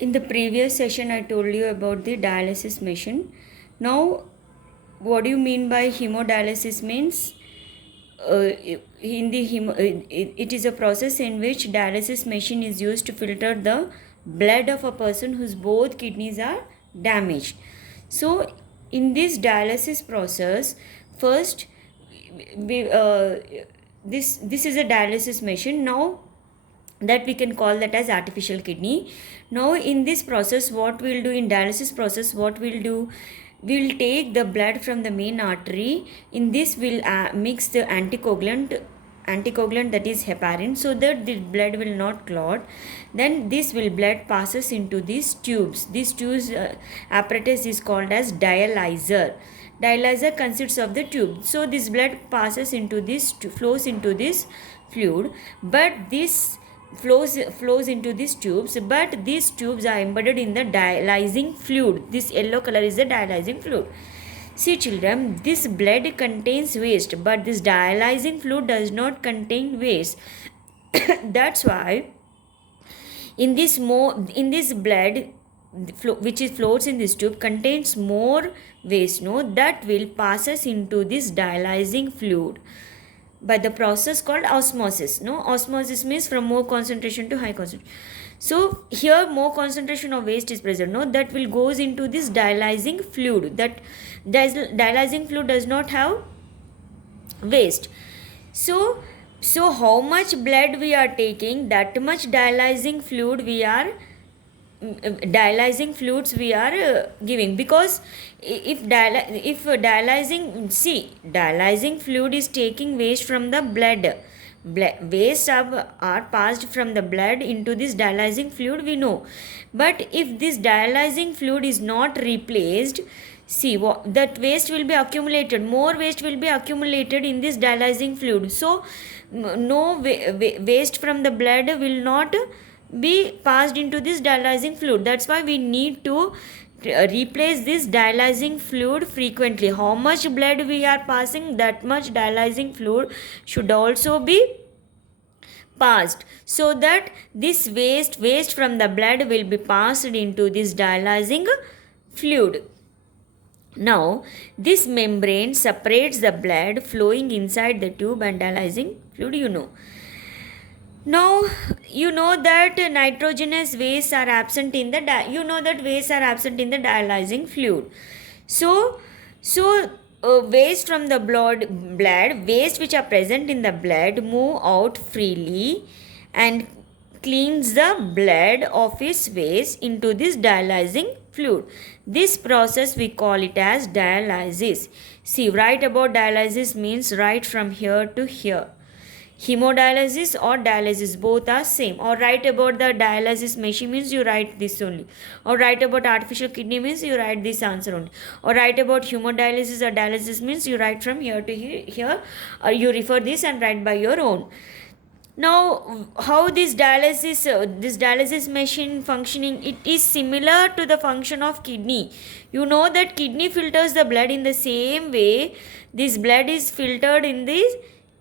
In the previous session, I told you about the dialysis machine. Now, what do you mean by hemodialysis? Means in the it is a process in which dialysis machine is used to filter the blood of a person whose both kidneys are damaged. So, in this dialysis process, first, this is a dialysis machine. Now that we can call that as artificial kidney. Now in this process, what we'll do in dialysis process, we'll take the blood from the main artery. In this we'll mix the anticoagulant, that is heparin, so that the blood will not clot. Then this blood passes into these tubes. These tubes apparatus is called as dialyzer. Dialyzer consists of the tube. So this blood passes into this, flows into this fluid, but this flows into these tubes, but these tubes are embedded in the dialyzing fluid. This yellow color is the dialyzing fluid. See children, this blood contains waste, but this dialyzing fluid does not contain waste. That's why in this blood which is floats in this tube contains more waste, that will passes into this dialyzing fluid by the process called osmosis. Osmosis means from more concentration to high concentration. So here more concentration of waste is present, that will goes into this dialyzing fluid. That dialyzing fluid does not have waste. So how much blood we are taking, that much dialyzing fluids we are giving, because if dialyzing fluid is taking waste from the blood, waste are passed from the blood into this dialyzing fluid, we know. But if this dialyzing fluid is not replaced, that waste will be accumulated, more waste will be accumulated in this dialyzing fluid. So no waste from the blood will not be passed into this dialyzing fluid. That's why we need to replace this dialyzing fluid frequently. How much blood we are passing, that much dialyzing fluid should also be passed, so that this waste from the blood will be passed into this dialyzing fluid. Now this membrane separates the blood flowing inside the tube and dialyzing fluid. Now you know that nitrogenous wastes are absent in the dialyzing fluid. So waste from the blood waste which are present in the blood move out freely and cleans the blood of its waste into this dialyzing fluid. This process we call it as dialysis. See, write about dialysis means write from here to here. Hemodialysis or dialysis, both are same. Or write about the dialysis machine means you write this only. Or write about artificial kidney means you write this answer only. Or write about hemodialysis or dialysis means you write from here to here, or you refer this and write by your own. Now how this dialysis machine functioning, it is similar to the function of kidney. You know that kidney filters the blood in the same way this blood is filtered in this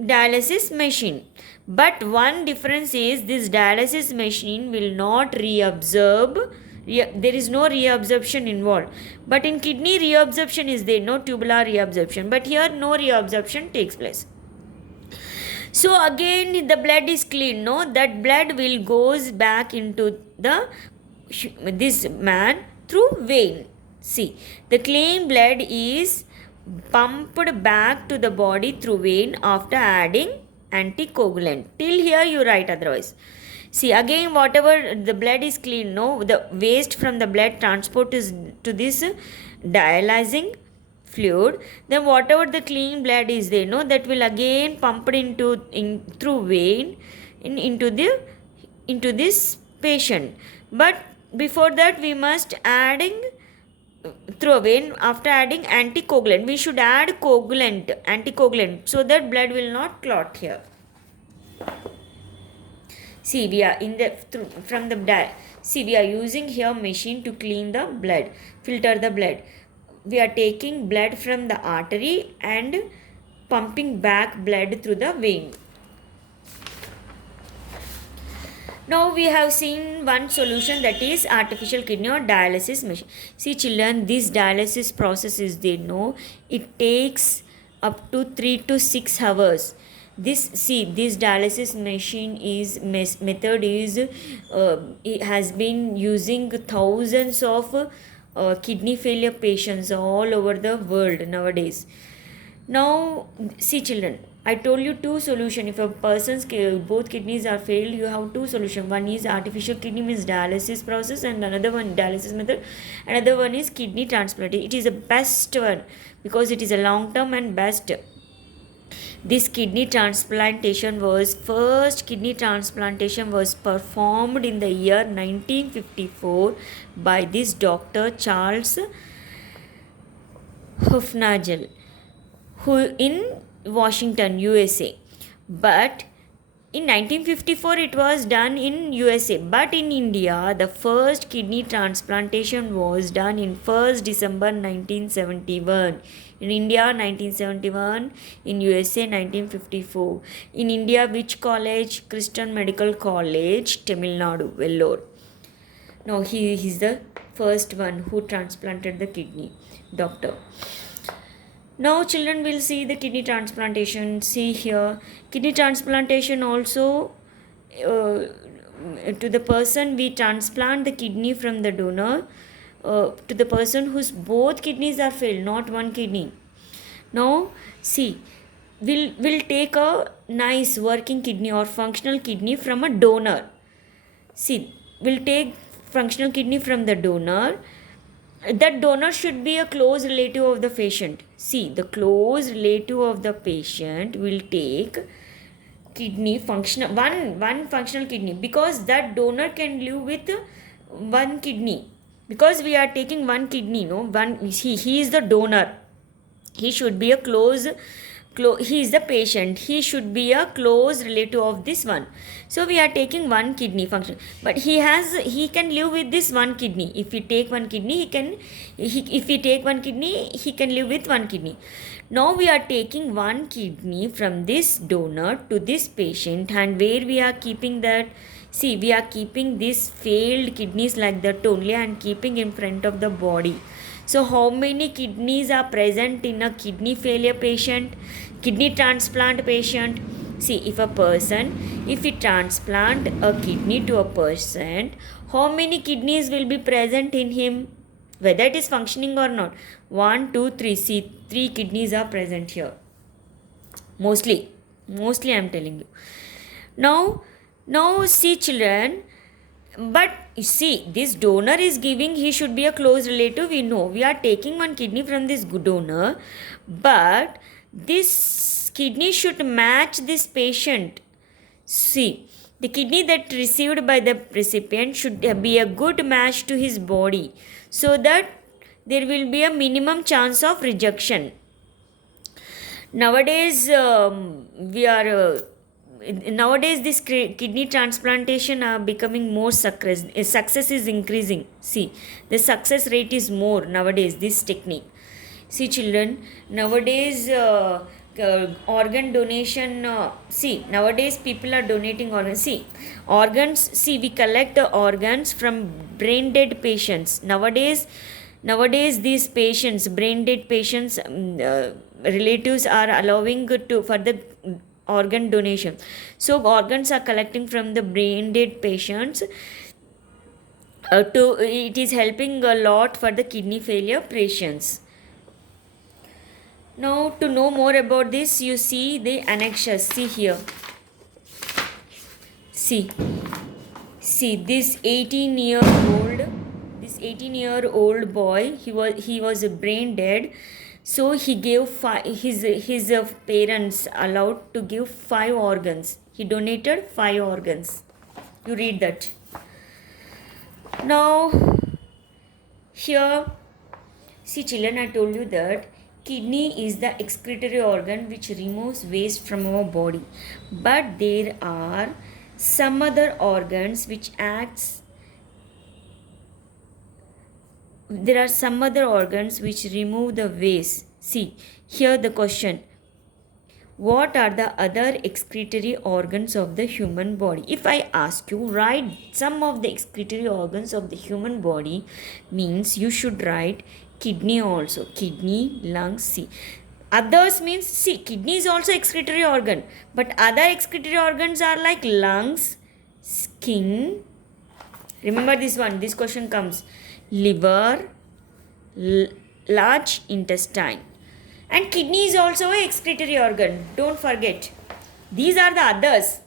dialysis machine. But one difference is this dialysis machine will not reabsorb. There is no reabsorption involved. But in kidney reabsorption is there, no tubular reabsorption. But here no reabsorption takes place. So again the blood is clean, that blood will goes back into this man through vein. See, the clean blood is pumped back to the body through vein after adding anticoagulant. Till here you write, otherwise. See, again whatever the blood is clean, the waste from the blood transport is to this dialyzing fluid. Then whatever the clean blood is there, that will again pumped through vein into this patient. But before that we must adding through a vein. After adding anticoagulant, we should add anticoagulant, so that blood will not clot here. See, we are we are using here machine to clean the blood, filter the blood. We are taking blood from the artery and pumping back blood through the vein. Now we have seen one solution, that is artificial kidney or dialysis machine. See children, this dialysis process is there, no, it takes up to 3 to 6 hours. This dialysis machine is method is it has been using thousands of kidney failure patients all over the world nowadays. Now, see children, I told you two solution. If a person's both kidneys are failed, you have two solution. One is artificial kidney, means dialysis process, and another one dialysis method. Another one is kidney transplant. It is the best one because it is a long term and best. This kidney transplantation was first kidney transplantation was performed in the year 1954 by this Dr. Charles Hufnagel, who in Washington, USA. But in 1954 it was done in USA, but in India the first kidney transplantation was done in 1st December 1971. In India 1971, in USA 1954. In India, which college? Christian Medical College, Tamil Nadu, Vellore. Now he is the first one who transplanted the kidney, doctor. Now children will see the kidney transplantation. See here, kidney transplantation also, to the person we transplant the kidney from the donor, to the person whose both kidneys are failed, not one kidney. Now see, we'll take a nice working kidney or functional kidney from a donor. See, we'll take functional kidney from the donor. That donor should be a close relative of the patient. See, the close relative of the patient will take kidney functional, one functional kidney, because that donor can live with one kidney, because we are taking one kidney, no, one, he is the donor, he should be a he is the patient, he should be a close relative of this one. So we are taking one kidney function, but he can live with this one kidney. If we take one kidney, if we take one kidney, he can live with one kidney. Now we are taking one kidney from this donor to this patient, and where we are keeping that? See, we are keeping these failed kidneys like that only and keeping in front of the body. So how many kidneys are present in a kidney failure patient, kidney transplant patient? See, if we transplant a kidney to a person, how many kidneys will be present in him? Whether it is functioning or not. 1, 2, 3. See, 3 kidneys are present here. Mostly I am telling you. Now see children, but you see, this donor is giving, he should be a close relative. We know we are taking one kidney from this donor, but this kidney should match this patient. See, the kidney that received by the recipient should be a good match to his body, so that there will be a minimum chance of rejection. Nowadays, nowadays this kidney transplantation are becoming more success is increasing. See, the success rate is more nowadays, this technique. See children, nowadays organ donation, see, nowadays people are donating organs. See, we collect the organs from brain dead patients. Nowadays these patients, brain dead patients, relatives are allowing for the organ donation. So organs are collecting from the brain dead patients. It is helping a lot for the kidney failure patients. Now to know more about this, you see the annexures. See here. See this 18-year-old boy, he was brain dead. So he gave his parents allowed to give 5 organs. He donated 5 organs. You read that. Now here, see children, I told you that kidney is the excretory organ which removes waste from our body. But there are some other organs which remove the waste. See, here the question. What are the other excretory organs of the human body? If I ask you, write some of the excretory organs of the human body, means you should write kidney also. Kidney, lungs, see. Others means, see, kidney is also excretory organ, but other excretory organs are like lungs, skin. Remember this one, this question comes. Liver, large intestine. And kidney is also a excretory organ. Don't forget. These are the others.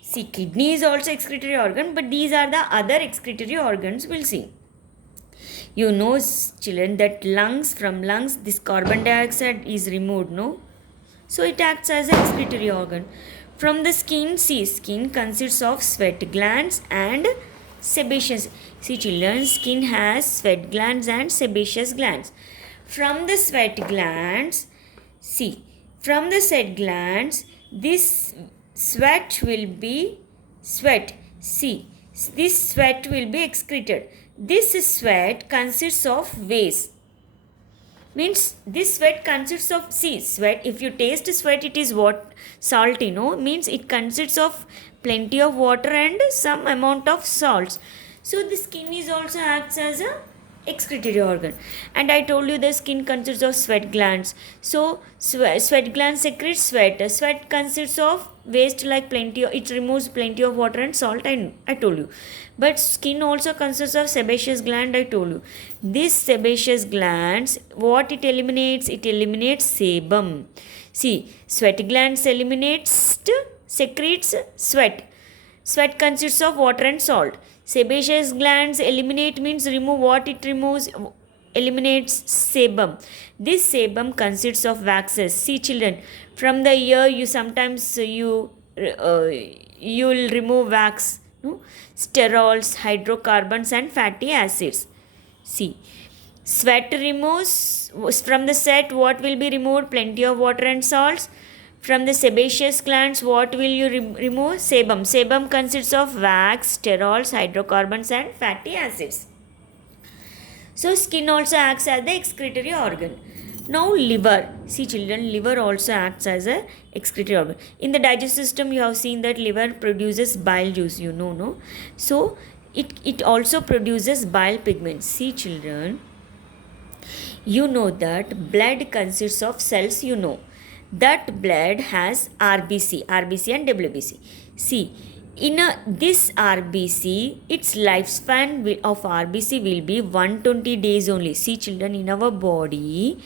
See, kidney is also excretory organ, but these are the other excretory organs. We'll see. You know, children, that lungs, from lungs, this carbon dioxide is removed, no? So it acts as an excretory organ. From the skin, see, skin consists of sweat glands and sebaceous. See, children, skin has sweat glands and sebaceous glands. From the sweat glands, see, from the sweat glands, this sweat will be sweat. See, this sweat will be excreted. This sweat consists of waste. Means this sweat consists of, see, sweat, if you taste sweat, it is what? Salty, no? Means it consists of plenty of water and some amount of salts. So the skin is also acts as a excretory organ. And I told you the skin consists of sweat glands. So sweat glands secrete sweat. Sweat consists of waste, like plenty of, it removes plenty of water and salt. I told you. But skin also consists of sebaceous gland. I told you. This sebaceous glands, what it eliminates? It eliminates sebum. See, sweat glands secretes sweat. Sweat consists of water and salt. Sebaceous glands eliminate means remove. What it removes? Eliminates sebum. This sebum consists of waxes. See, children, from the ear you sometimes you'll remove wax, no? Sterols, hydrocarbons and fatty acids. See, sweat removes. From the sweat, what will be removed? Plenty of water and salts. From the sebaceous glands, what will you remove? Sebum. Sebum consists of wax, sterols, hydrocarbons and fatty acids. So skin also acts as the excretory organ. Now liver. See, children, liver also acts as a excretory organ. In the digestive system, you have seen that liver produces bile juice, you know, no? So it also produces bile pigments. See, children, you know that blood consists of cells, you know. That blood has RBC and WBC. See, in this RBC, its lifespan of RBC will be 120 days only. See, children, in our body,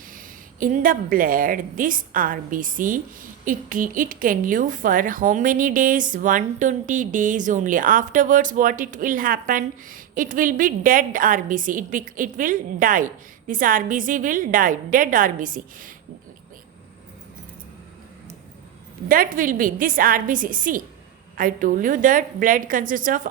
in the blood, this RBC, it can live for how many days? 120 days only. Afterwards, what it will happen? It will be dead RBC. It will die. This RBC will die. Dead RBC. That will be this RBC. See, I told you that blood consists of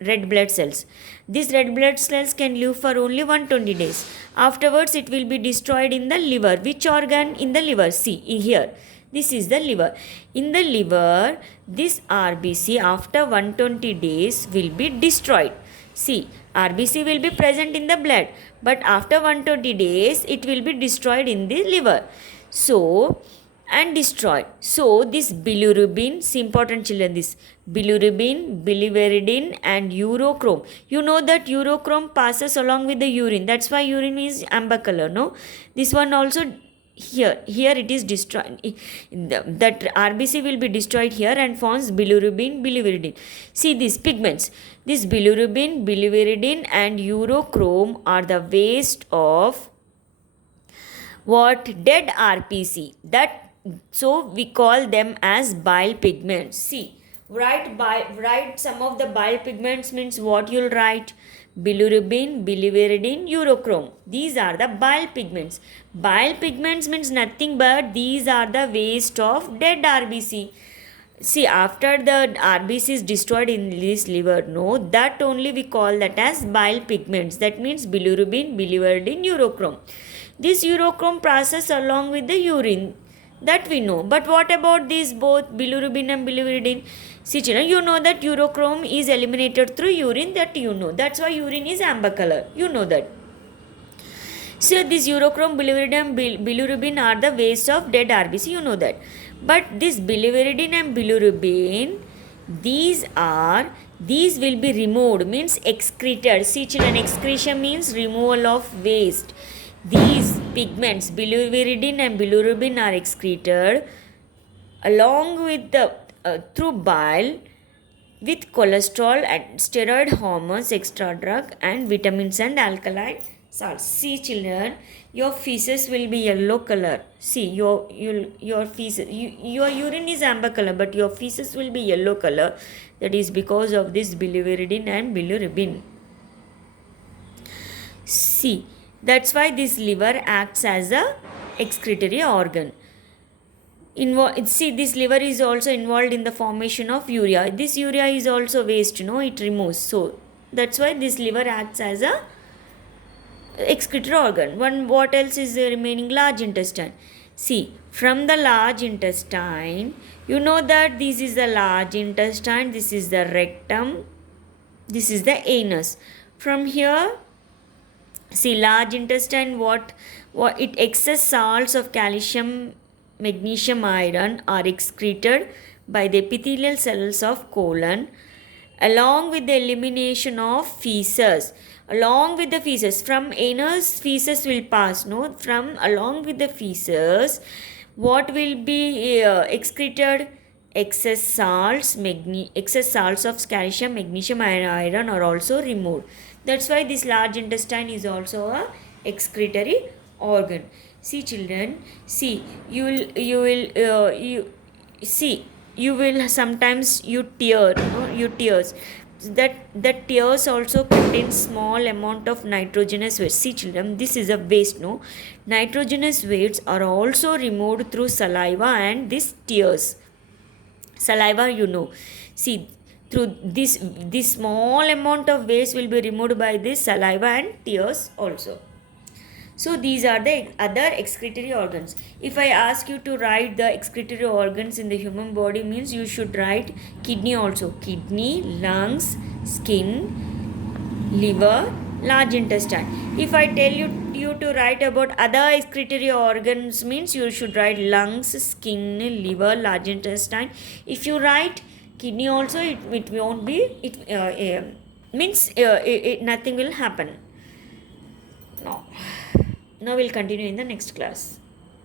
red blood cells. These red blood cells can live for only 120 days. Afterwards, it will be destroyed in the liver. Which organ? In the liver. See, here. This is the liver. In the liver, this RBC after 120 days will be destroyed. See, RBC will be present in the blood, but after 120 days, it will be destroyed in the liver. So, and destroyed. So this bilirubin, see, important children, this bilirubin, biliverdin and urochrome. You know that urochrome passes along with the urine. That's why urine is amber color, no? This one also here it is destroyed. That RBC will be destroyed here and forms bilirubin, biliverdin. See these pigments. This bilirubin, biliverdin and urochrome are the waste of what? Dead RBC. So we call them as bile pigments. See, write some of the bile pigments means what you'll write? Bilirubin, biliverdin, urochrome. These are the bile pigments. Bile pigments means nothing but these are the waste of dead RBC. See, after the RBC is destroyed in this liver, no, that only we call that as bile pigments. That means bilirubin, biliverdin, urochrome. This urochrome passes along with the urine. That we know. But what about these both bilirubin and biliverdin? See, children, you know that urochrome is eliminated through urine. That you know. That's why urine is amber color. You know that. So this urochrome, biliverdin and bilirubin are the waste of dead RBC, you know that. But this biliverdin and bilirubin, these will be removed, means excreted. See children, excretion means removal of waste. These pigments, biliverdin and bilirubin, are excreted along with the through bile with cholesterol and steroid hormones, extra drug, and vitamins and alkaline salts. See children, your feces will be yellow color. See your feces, your urine is amber color, but your feces will be yellow color. That is because of this biliverdin and bilirubin. See, that's why this liver acts as a excretory organ. See, this liver is also involved in the formation of urea. This urea is also waste, it removes. So that's why this liver acts as a excretory organ. What else is remaining? Large intestine. See, from the large intestine, you know that this is the large intestine, this is the rectum, this is the anus. From here, see, large intestine, what it excess salts of calcium, magnesium, iron are excreted by the epithelial cells of colon along with the elimination of feces. Along with the feces, from anus feces will pass, from along with the feces, what will be excreted? Excess salts of calcium, magnesium, and iron are also removed. That's why this large intestine is also a excretory organ. See children, see, you will sometimes you tears. That tears also contain small amount of nitrogenous waste. See children, this is a waste, nitrogenous wastes are also removed through saliva and this tears. Saliva, see, through this small amount of waste will be removed by this saliva and tears also. So these are the other excretory organs. If I ask you to write the excretory organs in the human body, means you should write kidney also. Kidney, lungs, skin, liver, large intestine. If I tell you to write about other excretory organs, means you should write lungs, skin, liver, large intestine. If you write kidney also, it won't be, nothing will happen. No. Now we'll continue in the next class.